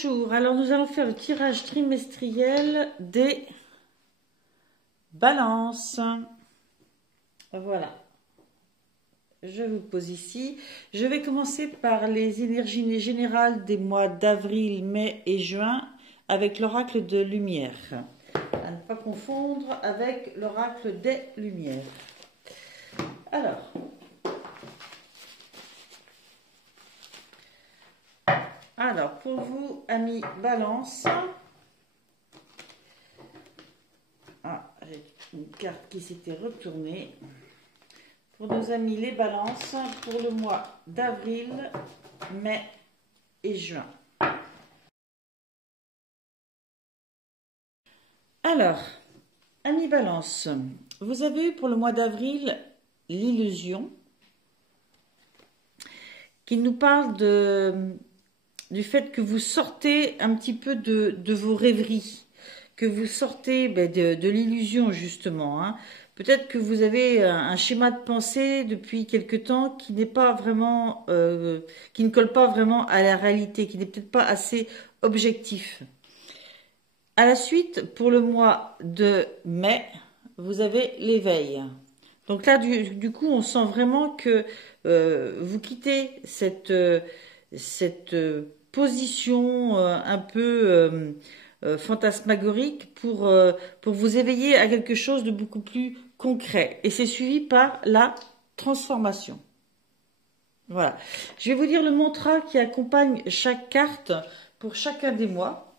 Bonjour, alors nous allons faire le tirage trimestriel des balances. Voilà, je vous pose ici. Je vais commencer par les énergies générales des mois d'avril, mai et juin avec l'oracle de lumière. À ne pas confondre avec l'oracle des lumières. Alors, pour vous, amis Balance, j'ai une carte qui s'était retournée. Pour nos amis les Balances, pour le mois d'avril, mai et juin. Alors, amis Balance, vous avez eu pour le mois d'avril l'illusion qui nous parle du fait que vous sortez un petit peu de vos rêveries, que vous sortez de l'illusion justement. Hein. Peut-être que vous avez un schéma de pensée depuis quelque temps qui n'est pas vraiment, qui ne colle pas vraiment à la réalité, qui n'est peut-être pas assez objectif. À la suite, pour le mois de mai, vous avez l'éveil. Donc là, du coup, on sent vraiment que vous quittez cette position un peu fantasmagorique pour vous éveiller à quelque chose de beaucoup plus concret. Et c'est suivi par la transformation. Voilà. Je vais vous dire le mantra qui accompagne chaque carte pour chacun des mois.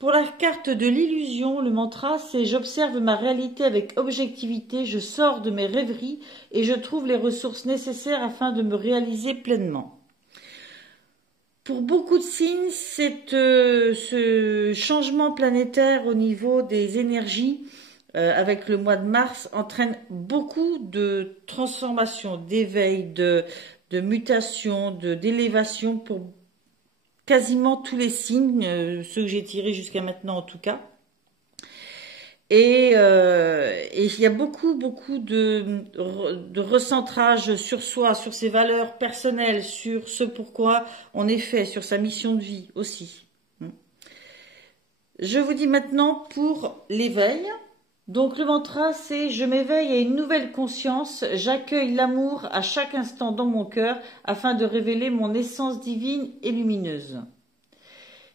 Pour la carte de l'illusion, le mantra, c'est « J'observe ma réalité avec objectivité, je sors de mes rêveries et je trouve les ressources nécessaires afin de me réaliser pleinement ». Pour beaucoup de signes, ce changement planétaire au niveau des énergies avec le mois de mars entraîne beaucoup de transformations, d'éveil, de mutation, d'élévation pour quasiment tous les signes, ceux que j'ai tirés jusqu'à maintenant en tout cas. Et il y a beaucoup de recentrage sur soi, sur ses valeurs personnelles, sur ce pourquoi on est fait, sur sa mission de vie aussi. Je vous dis maintenant pour l'éveil. Donc le mantra c'est « Je m'éveille à une nouvelle conscience, j'accueille l'amour à chaque instant dans mon cœur afin de révéler mon essence divine et lumineuse ».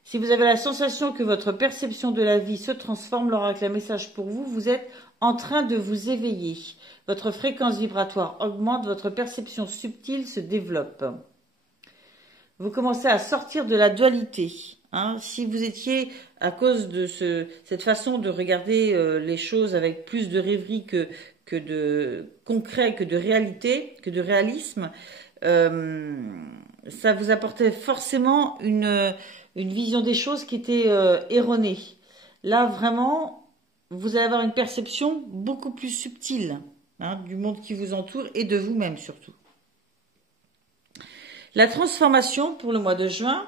Si vous avez la sensation que votre perception de la vie se transforme, l'oracle a un message pour vous, vous êtes en train de vous éveiller. Votre fréquence vibratoire augmente, votre perception subtile se développe. Vous commencez à sortir de la dualité. Hein. Si vous étiez, à cause de cette façon de regarder les choses avec plus de rêverie que de concret, que de réalité, que de réalisme, ça vous apportait forcément une vision des choses qui était erronée. Là, vraiment, vous allez avoir une perception beaucoup plus subtile du monde qui vous entoure et de vous-même surtout. La transformation pour le mois de juin,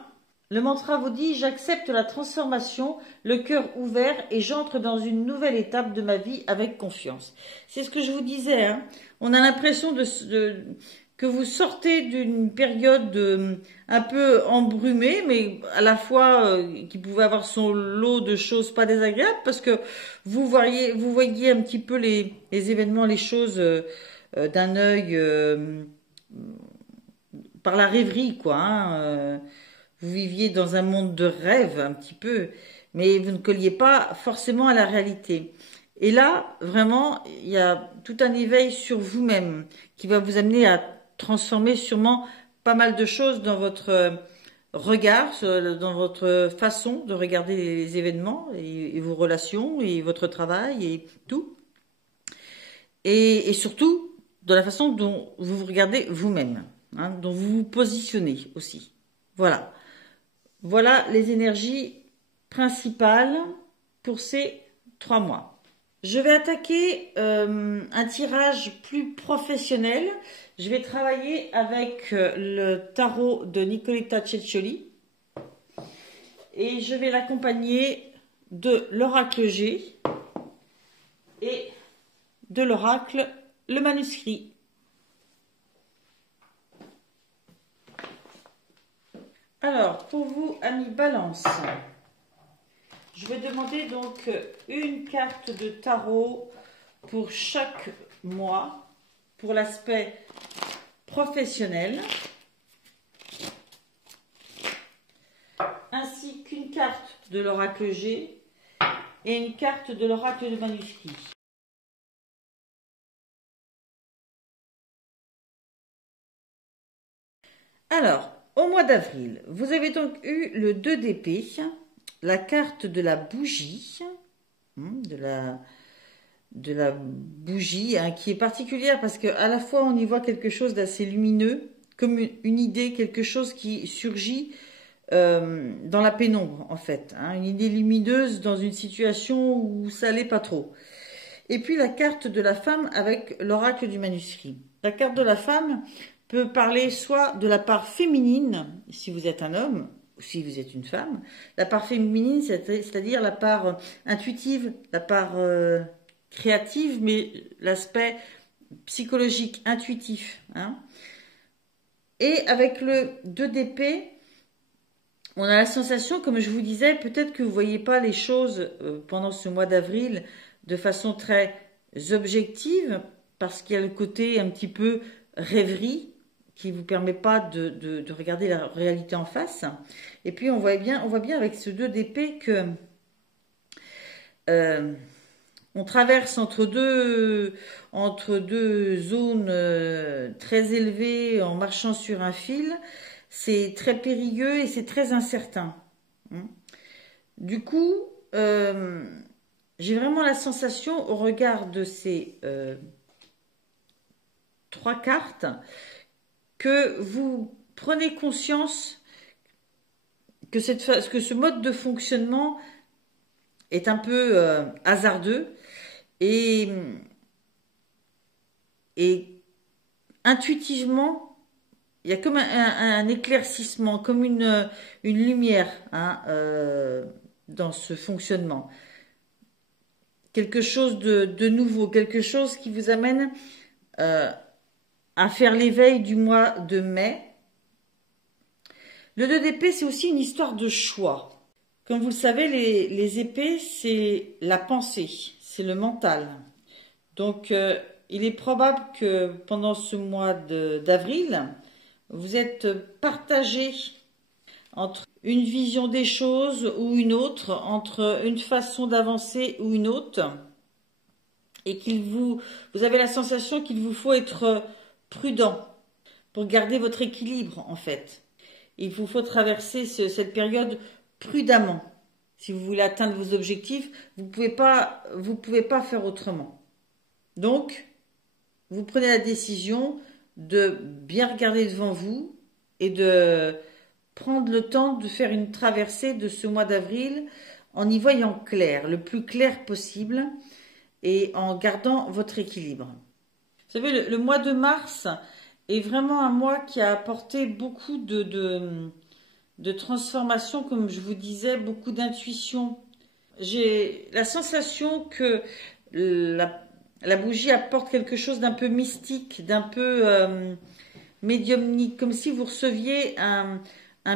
le mantra vous dit « J'accepte la transformation, le cœur ouvert et j'entre dans une nouvelle étape de ma vie avec confiance ». C'est ce que je vous disais, hein. On a l'impression que vous sortez d'une période un peu embrumée, mais à la fois qui pouvait avoir son lot de choses pas désagréables, parce que vous voyez un petit peu les événements, les choses d'un œil par la rêverie, quoi. Hein, vous viviez dans un monde de rêve un petit peu, mais vous ne colliez pas forcément à la réalité. Et là, vraiment, il y a tout un éveil sur vous-même qui va vous amener à transformer sûrement pas mal de choses dans votre regard, dans votre façon de regarder les événements et vos relations et votre travail et tout. Et surtout, dans la façon dont vous vous regardez vous-même, hein, dont vous vous positionnez aussi. Voilà. Voilà les énergies principales pour ces 3 mois. Je vais attaquer un tirage plus professionnel. Je vais travailler avec le tarot de Nicoletta Ceccioli et je vais l'accompagner de l'oracle G et de l'oracle le manuscrit. Alors, pour vous, amis Balance, je vais demander donc une carte de tarot pour chaque mois, pour l'aspect professionnel, ainsi qu'une carte de l'oracle G et une carte de l'oracle de manuscrit. Alors, au mois d'avril, vous avez donc eu le 2 d'épée, la carte de la bougie, de la bougie, hein, qui est particulière parce qu'à la fois on y voit quelque chose d'assez lumineux, comme une idée, quelque chose qui surgit dans la pénombre en fait, hein, une idée lumineuse dans une situation où ça allait pas trop. Et puis la carte de la femme avec l'oracle du manuscrit. La carte de la femme peut parler soit de la part féminine, si vous êtes un homme, ou si vous êtes une femme. La part féminine, c'est-à-dire la part intuitive, la part créative, mais l'aspect psychologique, intuitif. Hein. Et avec le 2 d'épée, on a la sensation, comme je vous disais, peut-être que vous ne voyez pas les choses pendant ce mois d'avril de façon très objective, parce qu'il y a le côté un petit peu rêverie qui ne vous permet pas de regarder la réalité en face. Et puis on voit bien avec ce 2 d'épée que on traverse entre deux zones très élevées en marchant sur un fil. C'est très périlleux et c'est très incertain. Du coup, j'ai vraiment la sensation, au regard de ces 3 cartes, que vous prenez conscience que ce mode de fonctionnement est un peu hasardeux et intuitivement, il y a comme un éclaircissement, comme une lumière hein, dans ce fonctionnement. Quelque chose de nouveau, quelque chose qui vous amène à faire l'éveil du mois de mai. Le 2 d'épée, c'est aussi une histoire de choix. Comme vous le savez, les épées, c'est la pensée, c'est le mental. Donc, il est probable que pendant ce mois d'avril, vous êtes partagé entre une vision des choses ou une autre, entre une façon d'avancer ou une autre, et vous avez la sensation qu'il vous faut être prudent pour garder votre équilibre en fait. Il vous faut traverser cette période prudemment. Si vous voulez atteindre vos objectifs, vous pouvez pas faire autrement. Donc, vous prenez la décision de bien regarder devant vous et de prendre le temps de faire une traversée de ce mois d'avril en y voyant clair, le plus clair possible et en gardant votre équilibre. Vous savez, le mois de mars est vraiment un mois qui a apporté beaucoup de transformation, comme je vous disais, beaucoup d'intuition. J'ai la sensation que la bougie apporte quelque chose d'un peu mystique, d'un peu médiumnique, comme si vous receviez un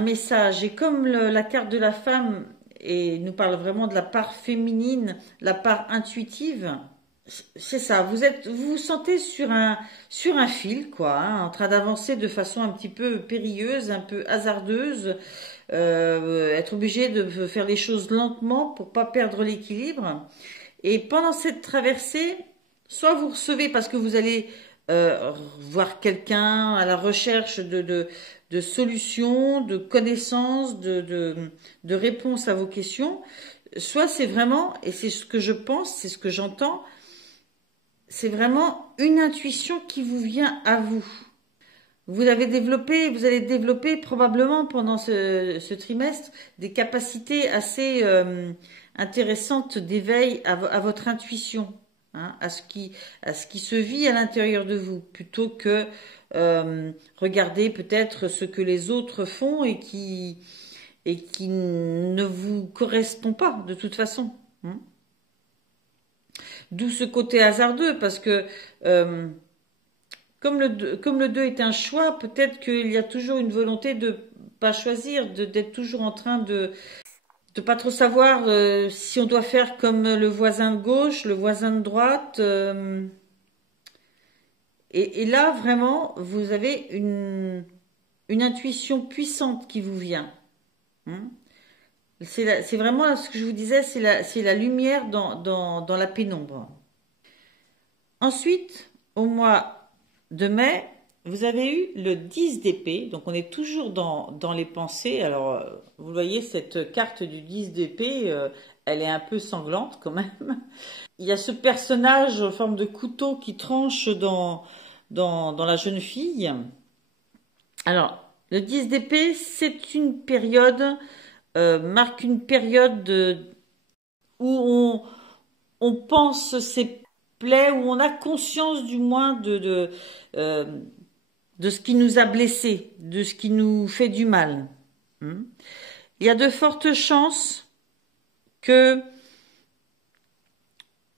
message. Et comme la carte de la femme nous parle vraiment de la part féminine, la part intuitive, c'est ça, vous sentez sur un fil, quoi, hein, en train d'avancer de façon un petit peu périlleuse, un peu hasardeuse, être obligé de faire les choses lentement pour pas perdre l'équilibre. Et pendant cette traversée, soit vous recevez parce que vous allez voir quelqu'un à la recherche de solutions, de connaissances, de réponses à vos questions, soit c'est vraiment, et c'est ce que je pense, c'est ce que j'entends, c'est vraiment une intuition qui vous vient à vous. Vous allez développer probablement pendant ce trimestre des capacités assez intéressantes d'éveil à votre intuition, hein, à ce qui se vit à l'intérieur de vous, plutôt que regarder peut-être ce que les autres font et qui ne vous correspond pas de toute façon. Hein. D'où ce côté hasardeux, parce que comme le 2 est un choix, peut-être qu'il y a toujours une volonté de pas choisir, d'être toujours en train de pas trop savoir si on doit faire comme le voisin de gauche, le voisin de droite. Et là, vraiment, vous avez une intuition puissante qui vous vient. Hein. C'est vraiment ce que je vous disais, c'est la lumière dans la pénombre. Ensuite, au mois de mai, vous avez eu le 10 d'épée, donc on est toujours dans les pensées. Alors, vous voyez, cette carte du 10 d'épée, elle est un peu sanglante quand même. Il y a ce personnage en forme de couteau qui tranche dans la jeune fille. Alors, le 10 d'épée, c'est une période, marque une période où on pense ses plaies, où on a conscience du moins de ce qui nous a blessés, de ce qui nous fait du mal. Il y a de fortes chances que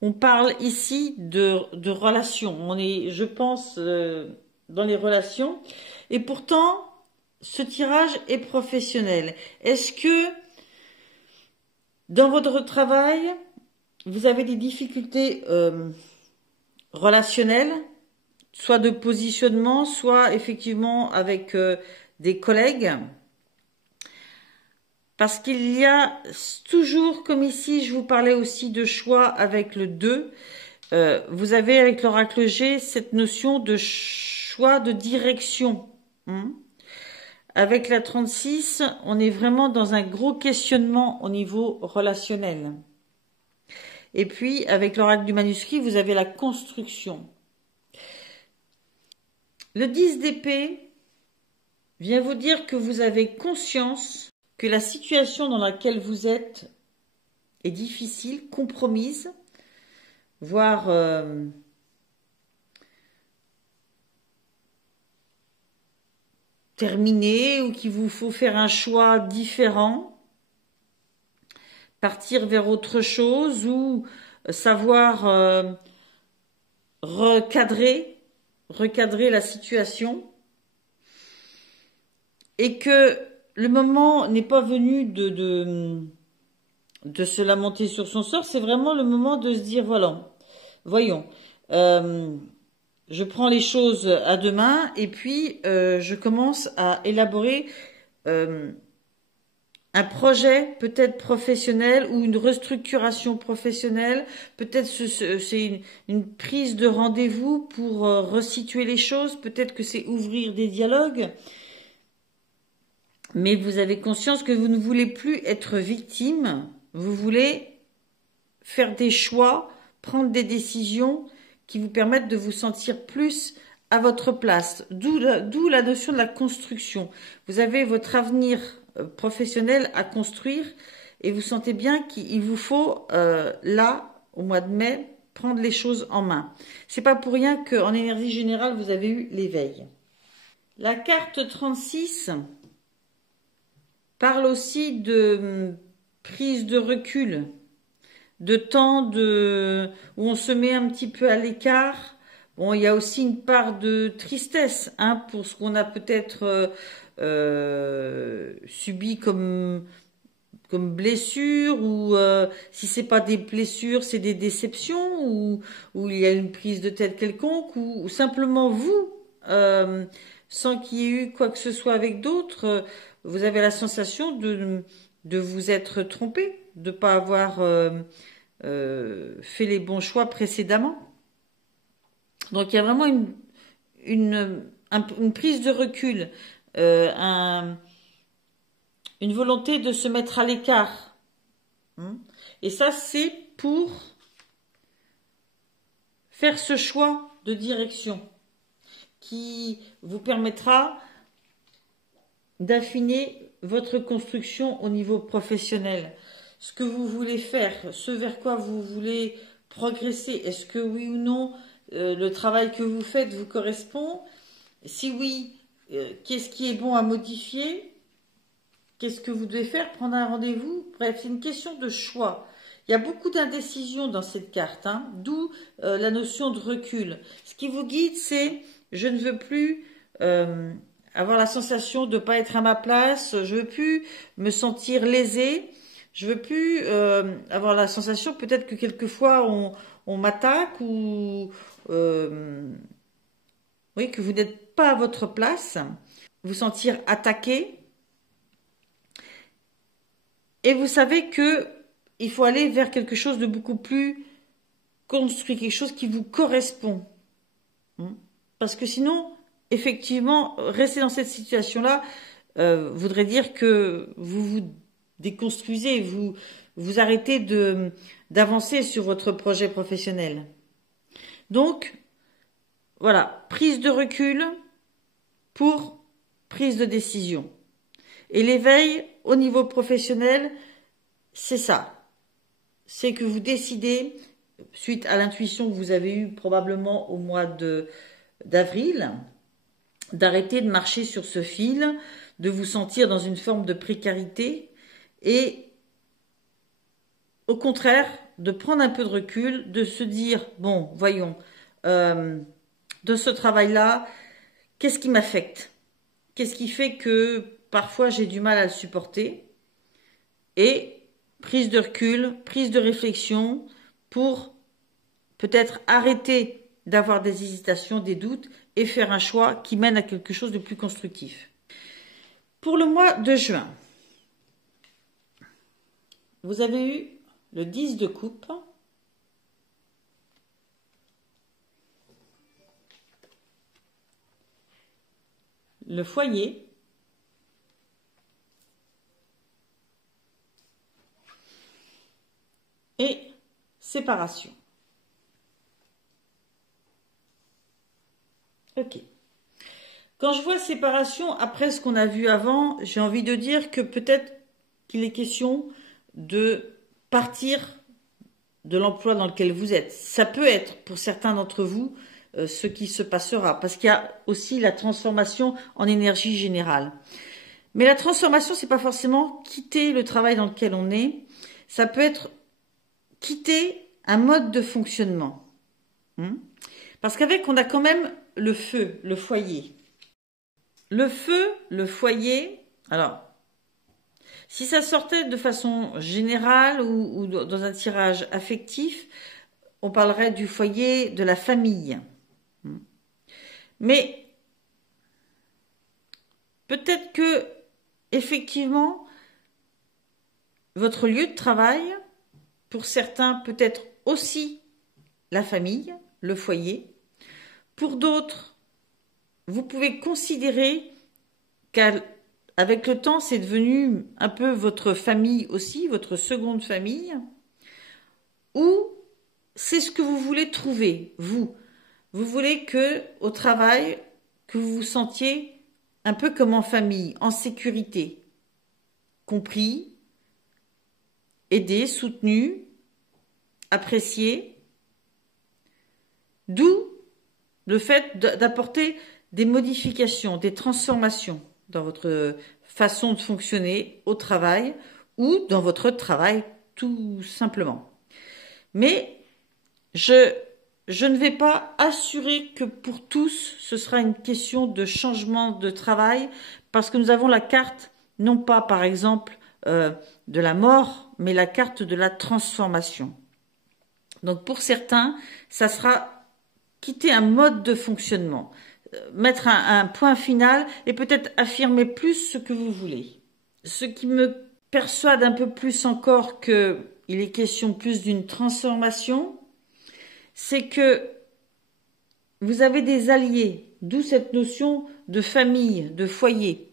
on parle ici de relations. On est, je pense, dans les relations. Et pourtant, ce tirage est professionnel. Est-ce que dans votre travail, vous avez des difficultés relationnelles, soit de positionnement, soit effectivement avec des collègues? Parce qu'il y a toujours, comme ici, je vous parlais aussi de choix avec le 2, vous avez avec l'oracle G cette notion de choix de direction. Avec la 36, on est vraiment dans un gros questionnement au niveau relationnel. Et puis, avec l'oracle du manuscrit, vous avez la construction. Le 10 d'épée vient vous dire que vous avez conscience que la situation dans laquelle vous êtes est difficile, compromise, voire terminée, ou qu'il vous faut faire un choix différent, partir vers autre chose, ou savoir recadrer la situation, et que le moment n'est pas venu de se lamenter sur son sort, c'est vraiment le moment de se dire, voilà, voyons, je prends les choses à deux mains et puis je commence à élaborer un projet peut-être professionnel ou une restructuration professionnelle, peut-être c'est une prise de rendez-vous pour resituer les choses, peut-être que c'est ouvrir des dialogues. Mais vous avez conscience que vous ne voulez plus être victime, vous voulez faire des choix, prendre des décisions qui vous permettent de vous sentir plus à votre place. D'où la notion de la construction. Vous avez votre avenir professionnel à construire et vous sentez bien qu'il vous faut, là, au mois de mai, prendre les choses en main. C'est pas pour rien qu'en énergie générale, vous avez eu l'éveil. La carte 36... parle aussi de prise de recul, de temps où on se met un petit peu à l'écart. Bon, il y a aussi une part de tristesse pour ce qu'on a peut-être subi comme blessure, ou si c'est pas des blessures, c'est des déceptions, ou il y a une prise de tête quelconque, ou simplement vous, sans qu'il y ait eu quoi que ce soit avec d'autres, vous avez la sensation de vous être trompé, de ne pas avoir fait les bons choix précédemment. Donc il y a vraiment une prise de recul, une volonté de se mettre à l'écart. Et ça, c'est pour faire ce choix de direction qui vous permettra d'affiner votre construction au niveau professionnel. Ce que vous voulez faire, ce vers quoi vous voulez progresser, est-ce que oui ou non, le travail que vous faites vous correspond? Si oui, qu'est-ce qui est bon à modifier? Qu'est-ce que vous devez faire? Prendre un rendez-vous? Bref, c'est une question de choix. Il y a beaucoup d'indécision dans cette carte, d'où la notion de recul. Ce qui vous guide, c'est « je ne veux plus avoir la sensation de ne pas être à ma place, je veux plus me sentir lésée, je veux plus avoir la sensation peut-être que quelquefois on m'attaque ou oui, que vous n'êtes pas à votre place, vous sentir attaqué. Et vous savez que il faut aller vers quelque chose de beaucoup plus construit, quelque chose qui vous correspond. Parce que sinon, effectivement, rester dans cette situation-là voudrait dire que vous vous déconstruisez, vous arrêtez d'avancer sur votre projet professionnel. Donc, voilà, prise de recul pour prise de décision. Et l'éveil au niveau professionnel, c'est ça. C'est que vous décidez, suite à l'intuition que vous avez eue probablement au mois d'avril, d'arrêter de marcher sur ce fil, de vous sentir dans une forme de précarité et au contraire de prendre un peu de recul, de se dire, bon, voyons, de ce travail-là, qu'est-ce qui m'affecte? Qu'est-ce qui fait que parfois j'ai du mal à le supporter? Et prise de recul, prise de réflexion pour peut-être arrêter d'avoir des hésitations, des doutes et faire un choix qui mène à quelque chose de plus constructif. Pour le mois de juin, vous avez eu le 10 de coupe, le foyer, et séparation. Ok. Quand je vois séparation, après ce qu'on a vu avant, j'ai envie de dire que peut-être qu'il est question de partir de l'emploi dans lequel vous êtes. Ça peut être, pour certains d'entre vous, ce qui se passera, parce qu'il y a aussi la transformation en énergie générale. Mais la transformation, c'est pas forcément quitter le travail dans lequel on est, ça peut être quitter un mode de fonctionnement. Parce qu'avec, on a quand même le feu, le foyer. Le feu, le foyer, alors, si ça sortait de façon générale ou dans un tirage affectif, on parlerait du foyer, de la famille. Mais peut-être que, effectivement, votre lieu de travail, pour certains, peut-être aussi la famille, le foyer. Pour d'autres, vous pouvez considérer qu'avec le temps, c'est devenu un peu votre famille aussi, votre seconde famille, ou c'est ce que vous voulez trouver, vous. Vous voulez que, au travail, que vous vous sentiez un peu comme en famille, en sécurité, compris, aidé, soutenu, apprécié. D'où le fait d'apporter des modifications, des transformations dans votre façon de fonctionner au travail ou dans votre travail tout simplement. Mais je ne vais pas assurer que pour tous ce sera une question de changement de travail parce que nous avons la carte non pas par exemple de la mort mais la carte de la transformation. Donc pour certains ça sera quitter un mode de fonctionnement, mettre un point final et peut-être affirmer plus ce que vous voulez. Ce qui me persuade un peu plus encore qu'il est question plus d'une transformation, c'est que vous avez des alliés, d'où cette notion de famille, de foyer.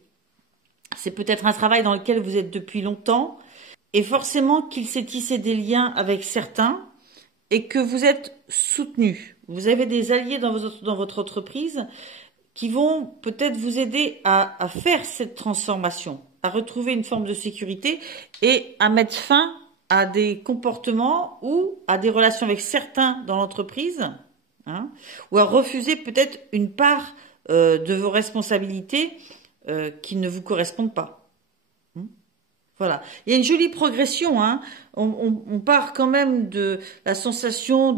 C'est peut-être un travail dans lequel vous êtes depuis longtemps et forcément qu'il s'est tissé des liens avec certains et que vous êtes soutenu. Vous avez des alliés dans votre entreprise qui vont peut-être vous aider à faire cette transformation, à retrouver une forme de sécurité et à mettre fin à des comportements ou à des relations avec certains dans l'entreprise, ou à refuser peut-être une part de vos responsabilités qui ne vous correspondent pas. Voilà. Il y a une jolie progression, On part quand même de la sensation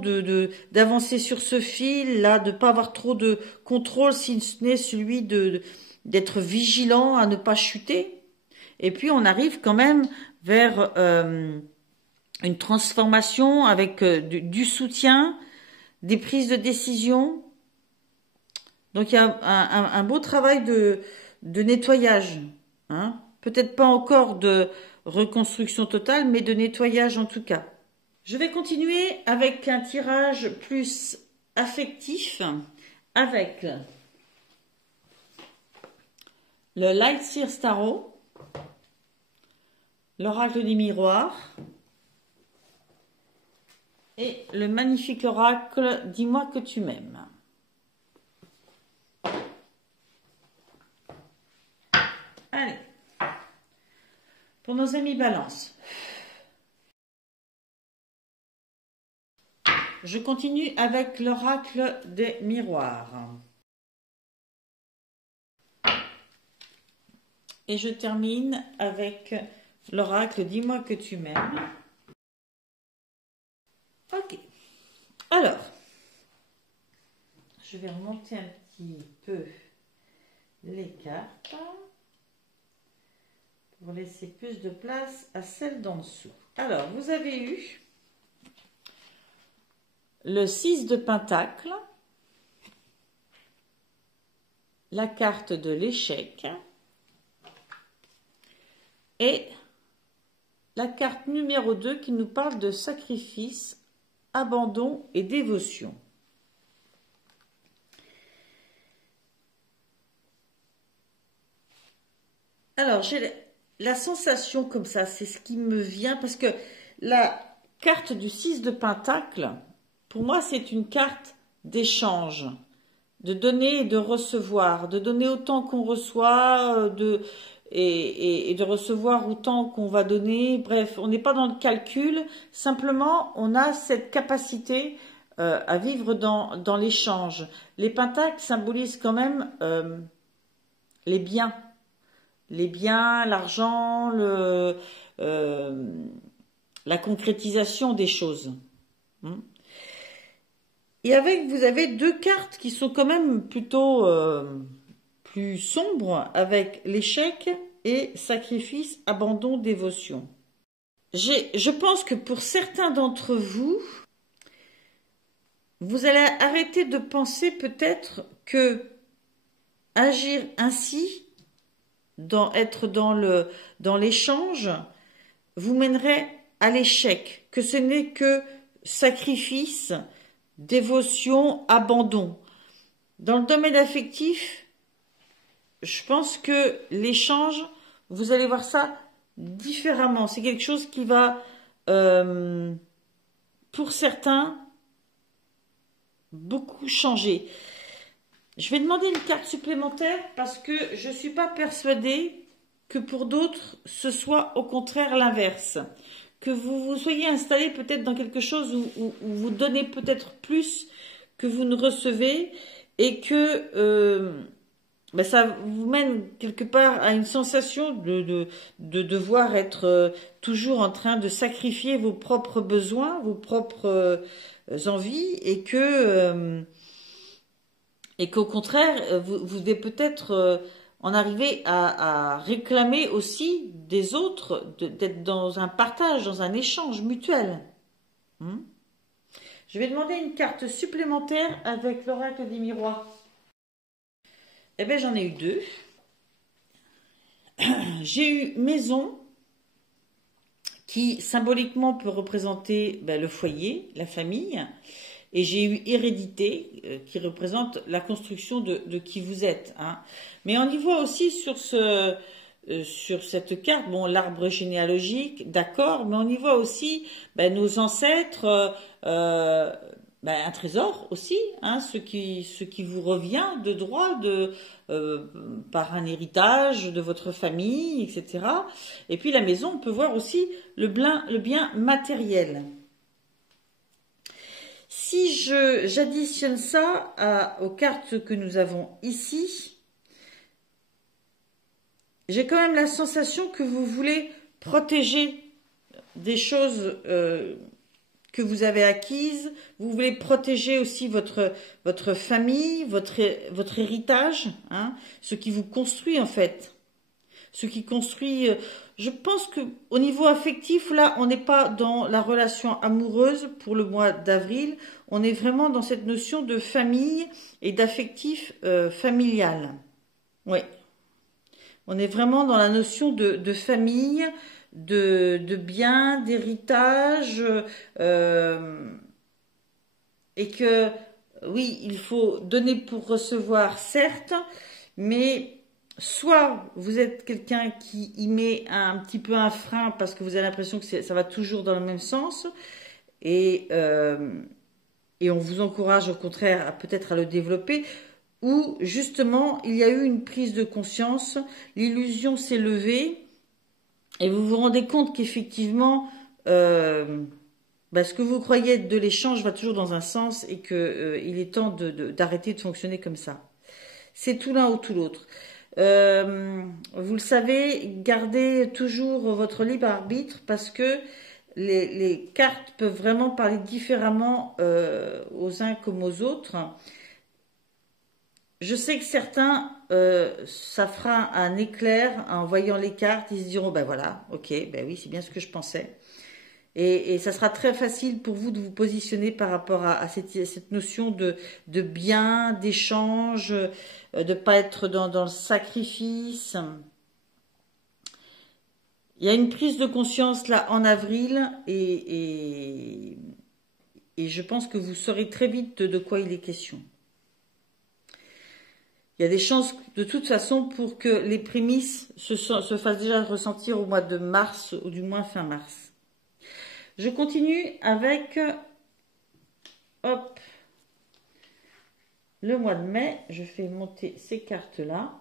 d'avancer sur ce fil, là, de pas avoir trop de contrôle, si ce n'est celui de d'être vigilant à ne pas chuter. Et puis on arrive quand même vers une transformation avec du soutien, des prises de décision. Donc il y a un beau travail de nettoyage. Hein. Peut-être pas encore de reconstruction totale, mais de nettoyage en tout cas. Je vais continuer avec un tirage plus affectif, avec le Light Seer Tarot, l'oracle des miroirs et le magnifique oracle Dis-moi que tu m'aimes. Allez, pour nos amis Balance. Je continue avec l'oracle des miroirs. Et je termine avec l'oracle Dis-moi que tu m'aimes. Ok. Alors, je vais remonter un petit peu les cartes pour laisser plus de place à celles d'en dessous. Alors, vous avez eu le 6 de Pentacle, la carte de l'échec et la carte numéro 2 qui nous parle de sacrifice, abandon et dévotion. Alors, j'ai la sensation comme ça, c'est ce qui me vient, parce que la carte du 6 de Pentacle, pour moi, c'est une carte d'échange, de donner et de recevoir, de donner autant qu'on reçoit, et de recevoir autant qu'on va donner. Bref, on n'est pas dans le calcul, simplement, on a cette capacité à vivre dans l'échange. Les pentacles symbolisent quand même les biens, l'argent, la concrétisation des choses. Et avec, vous avez deux cartes qui sont quand même plutôt plus sombres, avec l'échec et sacrifice, abandon, dévotion. Je pense que pour certains d'entre vous, vous allez arrêter de penser peut-être que agir ainsi, être dans l'échange, vous mènerait à l'échec, que ce n'est que sacrifice, dévotion, abandon. Dans le domaine affectif, je pense que l'échange, vous allez voir ça différemment. C'est quelque chose qui va, pour certains, beaucoup changer. Je vais demander une carte supplémentaire parce que je ne suis pas persuadée que pour d'autres, ce soit au contraire l'inverse. Que vous vous soyez installé peut-être dans quelque chose où vous donnez peut-être plus que vous ne recevez et que ça vous mène quelque part à une sensation de devoir être toujours en train de sacrifier vos propres besoins, vos propres envies et qu'au contraire, vous devez peut-être en arriver à réclamer aussi des autres, d'être dans un partage, dans un échange mutuel. Je vais demander une carte supplémentaire avec l'oracle des miroirs. Eh bien, j'en ai eu deux. J'ai eu maison, qui symboliquement peut représenter le foyer, la famille. Et j'ai eu hérédité, qui représente la construction de qui vous êtes. Hein. Mais on y voit aussi sur cette carte, bon, l'arbre généalogique, d'accord, mais on y voit aussi nos ancêtres, un trésor aussi, hein, ce qui vous revient de droit par un héritage de votre famille, etc. Et puis la maison, on peut voir aussi le bien matériel. Si j'additionne ça aux cartes que nous avons ici, j'ai quand même la sensation que vous voulez protéger des choses que vous avez acquises. Vous voulez protéger aussi votre famille, votre héritage, hein, ce qui vous construit en fait. Ce qui construit... je pense que au niveau affectif, là, on n'est pas dans la relation amoureuse pour le mois d'avril. On est vraiment dans cette notion de famille et d'affectif familial. Oui. On est vraiment dans la notion de famille, de bien, d'héritage, et que, oui, il faut donner pour recevoir, certes, mais soit vous êtes quelqu'un qui y met un petit peu un frein parce que vous avez l'impression que ça va toujours dans le même sens, et on vous encourage au contraire peut-être à le développer, ou justement il y a eu une prise de conscience, l'illusion s'est levée, et vous vous rendez compte qu'effectivement, ce que vous croyez être de l'échange va toujours dans un sens et qu'il est temps d'arrêter de fonctionner comme ça. C'est tout l'un ou tout l'autre. Vous le savez, gardez toujours votre libre arbitre parce que les cartes peuvent vraiment parler différemment aux uns comme aux autres. Je sais que certains, ça fera un éclair en voyant les cartes, ils se diront, ben voilà, ok, ben oui, c'est bien ce que je pensais. Et ça sera très facile pour vous de vous positionner par rapport à cette notion de bien, d'échange, de ne pas être dans le sacrifice. Il y a une prise de conscience là en avril et je pense que vous saurez très vite de quoi il est question. Il y a des chances de toute façon pour que les prémices se fassent déjà ressentir au mois de mars ou du moins fin mars. Je continue avec hop, le mois de mai. Je fais monter ces cartes-là.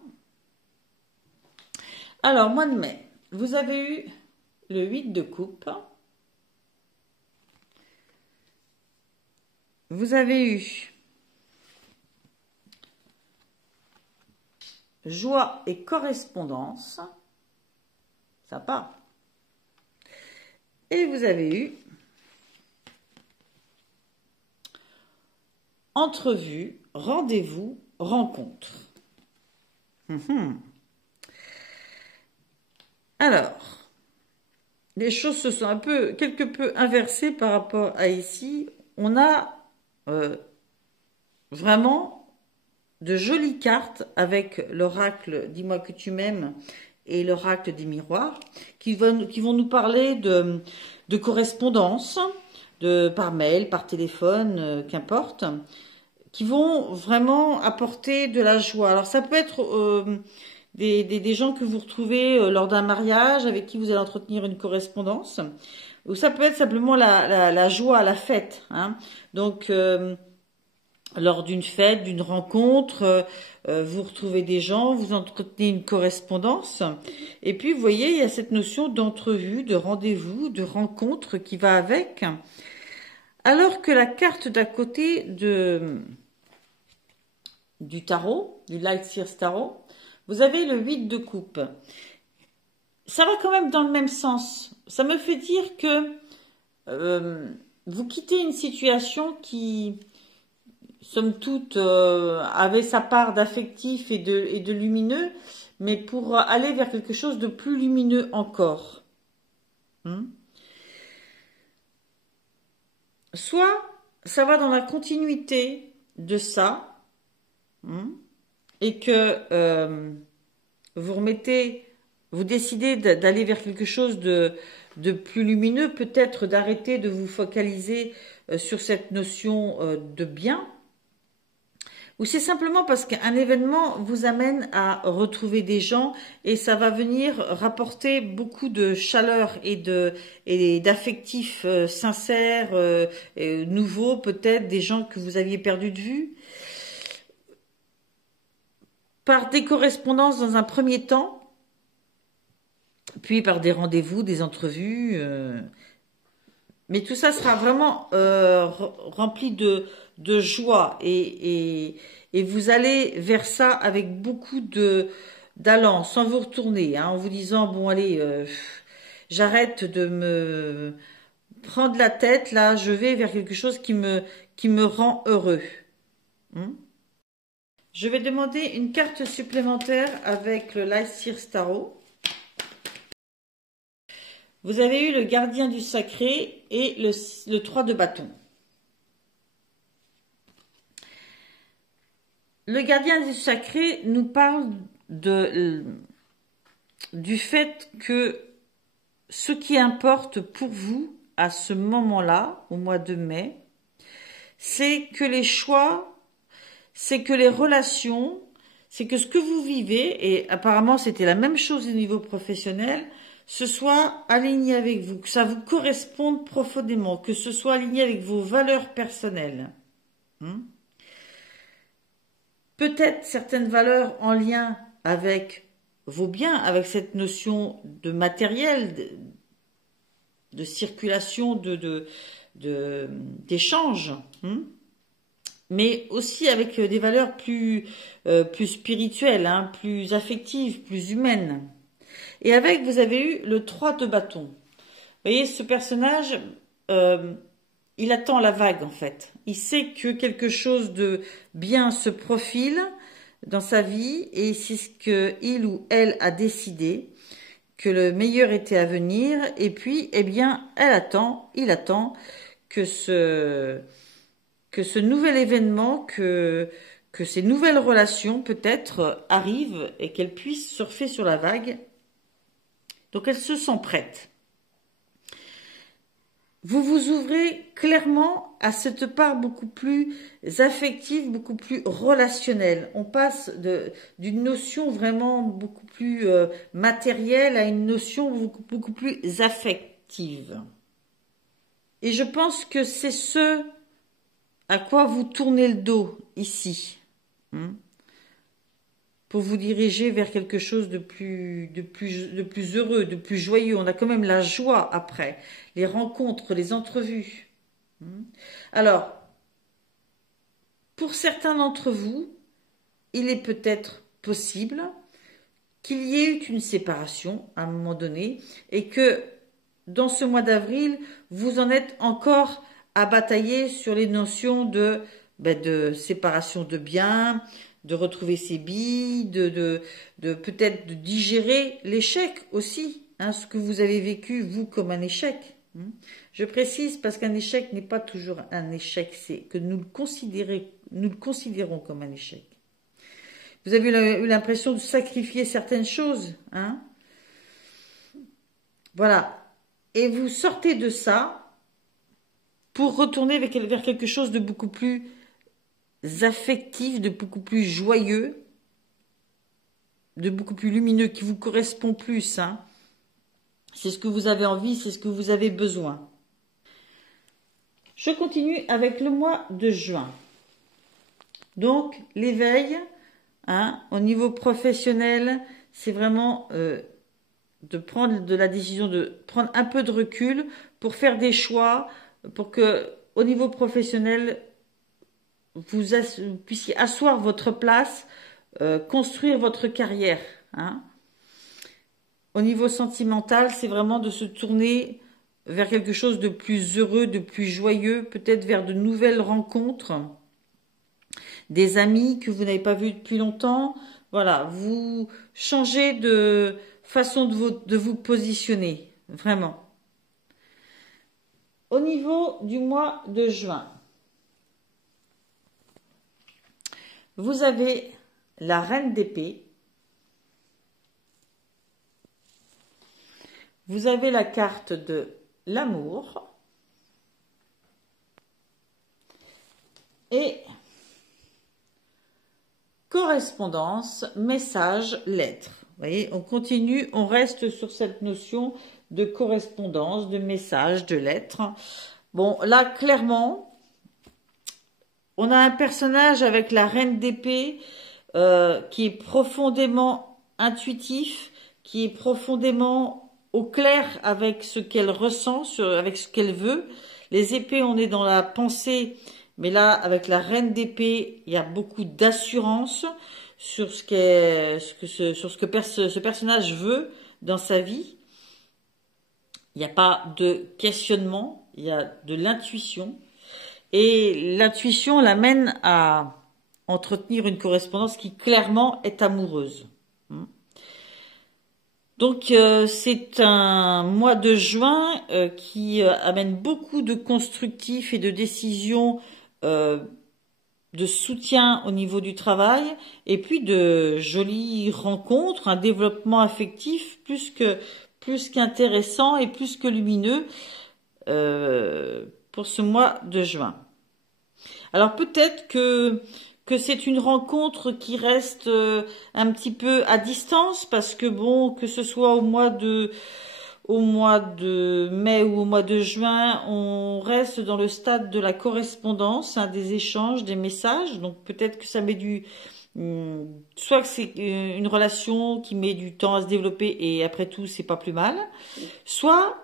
Alors, mois de mai, vous avez eu le 8 de coupe. Vous avez eu joie et correspondance. Sympa. Et vous avez eu entrevue, rendez-vous, rencontre. Alors, les choses se sont quelque peu inversées par rapport à ici. On a vraiment de jolies cartes avec l'oracle Dis-moi que tu m'aimes et l'oracle des miroirs qui vont nous parler de correspondance, par mail, par téléphone, qu'importe, qui vont vraiment apporter de la joie. Alors ça peut être des gens que vous retrouvez lors d'un mariage avec qui vous allez entretenir une correspondance, ou ça peut être simplement la joie à la fête, hein. Donc lors d'une fête, d'une rencontre, vous retrouvez des gens, vous entretenez une correspondance. Et puis, vous voyez, il y a cette notion d'entrevue, de rendez-vous, de rencontre qui va avec. Alors que la carte d'à côté du tarot, du Light Seers Tarot, vous avez le 8 de coupe. Ça va quand même dans le même sens. Ça me fait dire que vous quittez une situation qui... somme toute, avait sa part d'affectif et de lumineux, mais pour aller vers quelque chose de plus lumineux encore. Soit ça va dans la continuité de ça, et que vous décidez d'aller vers quelque chose de plus lumineux, peut-être d'arrêter de vous focaliser sur cette notion de bien, ou c'est simplement parce qu'un événement vous amène à retrouver des gens et ça va venir rapporter beaucoup de chaleur et d'affectifs sincères, nouveaux, peut-être des gens que vous aviez perdus de vue. Par des correspondances dans un premier temps, puis par des rendez-vous, des entrevues. Mais tout ça sera vraiment rempli de joie et vous allez vers ça avec beaucoup d'allant, sans vous retourner, hein, en vous disant bon allez, j'arrête de me prendre la tête, là, je vais vers quelque chose qui me rend heureux. Je vais demander une carte supplémentaire avec le Light Seer Tarot. Vous avez eu le gardien du sacré et le 3 de bâton. Le gardien du sacré nous parle du fait que ce qui importe pour vous à ce moment-là, au mois de mai, c'est que les choix, c'est que les relations, c'est que ce que vous vivez, et apparemment c'était la même chose au niveau professionnel, ce soit aligné avec vous, que ça vous corresponde profondément, que ce soit aligné avec vos valeurs personnelles. Peut-être certaines valeurs en lien avec vos biens, avec cette notion de matériel, de circulation, d'échange, mais aussi avec des valeurs plus spirituelles, plus affectives, plus humaines. Et avec, vous avez eu le 3 de bâton. Vous voyez, ce personnage, il attend la vague en fait. Il sait que quelque chose de bien se profile dans sa vie et c'est ce qu'il ou elle a décidé, que le meilleur était à venir. Et puis, eh bien, il attend que ce nouvel événement, que ces nouvelles relations peut-être arrivent et qu'elles puissent surfer sur la vague. Donc, elle se sent prête. Vous vous ouvrez clairement à cette part beaucoup plus affective, beaucoup plus relationnelle. On passe d'une notion vraiment beaucoup plus matérielle à une notion beaucoup plus affective. Et je pense que c'est ce à quoi vous tournez le dos ici. Pour vous diriger vers quelque chose de plus heureux, de plus joyeux. On a quand même la joie après, les rencontres, les entrevues. Alors, pour certains d'entre vous, il est peut-être possible qu'il y ait eu une séparation à un moment donné et que dans ce mois d'avril, vous en êtes encore à batailler sur les notions de séparation de biens, de retrouver ses billes, de peut-être de digérer l'échec aussi, ce que vous avez vécu, vous, comme un échec. Je précise parce qu'un échec n'est pas toujours un échec, c'est que nous le considérons comme un échec. Vous avez eu l'impression de sacrifier certaines choses, Voilà. Et vous sortez de ça pour retourner vers quelque chose de beaucoup plus affectif, de beaucoup plus joyeux, de beaucoup plus lumineux, qui vous correspond plus. C'est ce que vous avez envie, c'est ce que vous avez besoin. Je continue avec le mois de juin. Donc, l'éveil, au niveau professionnel, c'est vraiment de prendre de la décision, de prendre un peu de recul pour faire des choix, pour que, au niveau professionnel, vous puissiez asseoir votre place, construire votre carrière. Au niveau sentimental, c'est vraiment de se tourner vers quelque chose de plus heureux, de plus joyeux, peut-être vers de nouvelles rencontres, des amis que vous n'avez pas vus depuis longtemps. Voilà, vous changez de façon de vous positionner, vraiment. Au niveau du mois de juin, vous avez la reine d'épée, vous avez la carte de l'amour et correspondance, message, lettre. Vous voyez, on continue, on reste sur cette notion de correspondance, de message, de lettre. Bon, là, clairement, on a un personnage avec la reine d'épée qui est profondément intuitif, qui est profondément au clair avec ce qu'elle ressent, avec ce qu'elle veut. Les épées, on est dans la pensée, mais là, avec la reine d'épée, il y a beaucoup d'assurance sur ce ce personnage veut dans sa vie. Il n'y a pas de questionnement, il y a de l'intuition. Et l'intuition l'amène à entretenir une correspondance qui clairement est amoureuse. Donc c'est un mois de juin qui amène beaucoup de constructifs et de décisions de soutien au niveau du travail et puis de jolies rencontres, un développement affectif plus qu'intéressant et plus que lumineux pour ce mois de juin. Alors peut-être que c'est une rencontre qui reste un petit peu à distance parce que bon, que ce soit au mois de mai ou au mois de juin, on reste dans le stade de la correspondance, hein, des échanges, des messages. Donc peut-être que ça met soit que c'est une relation qui met du temps à se développer et après tout c'est pas plus mal, soit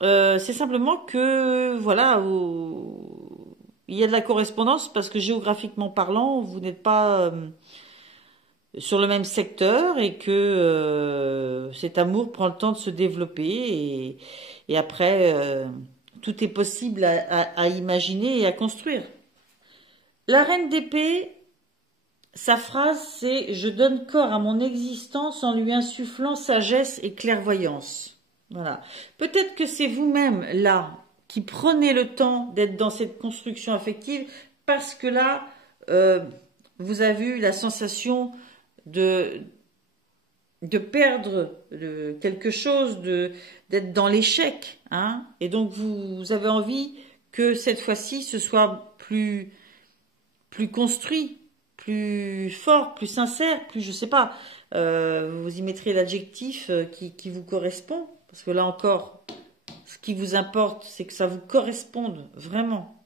c'est simplement que voilà, il y a de la correspondance parce que géographiquement parlant, vous n'êtes pas sur le même secteur et que cet amour prend le temps de se développer et après tout est possible à imaginer et à construire. La reine d'épée, sa phrase c'est « Je donne corps à mon existence en lui insufflant sagesse et clairvoyance ». Voilà. Peut-être que c'est vous-même là qui prenez le temps d'être dans cette construction affective parce que là, vous avez eu la sensation de perdre quelque chose, d'être dans l'échec, hein, et donc vous avez envie que cette fois-ci ce soit plus construit, plus fort, plus sincère, plus je sais pas, vous y mettrez l'adjectif qui vous correspond, parce que là encore, ce qui vous importe, c'est que ça vous corresponde vraiment.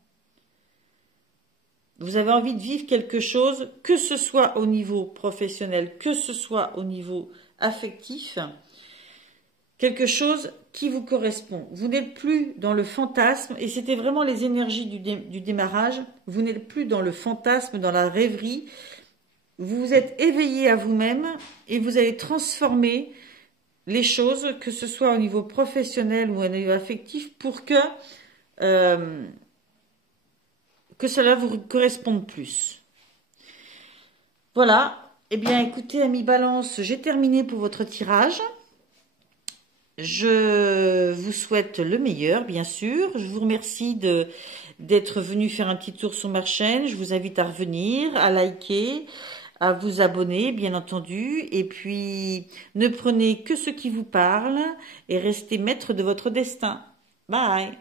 Vous avez envie de vivre quelque chose, que ce soit au niveau professionnel, que ce soit au niveau affectif, quelque chose qui vous correspond. Vous n'êtes plus dans le fantasme, et c'était vraiment les énergies du démarrage, vous n'êtes plus dans le fantasme, dans la rêverie, vous vous êtes éveillé à vous-même et vous allez transformer les choses, que ce soit au niveau professionnel ou au niveau affectif, pour que cela vous corresponde plus. Voilà. Eh bien, écoutez, amis Balance, j'ai terminé pour votre tirage. Je vous souhaite le meilleur, bien sûr. Je vous remercie d'être venu faire un petit tour sur ma chaîne. Je vous invite à revenir, à liker, à vous abonner, bien entendu. Et puis, ne prenez que ce qui vous parle et restez maître de votre destin. Bye!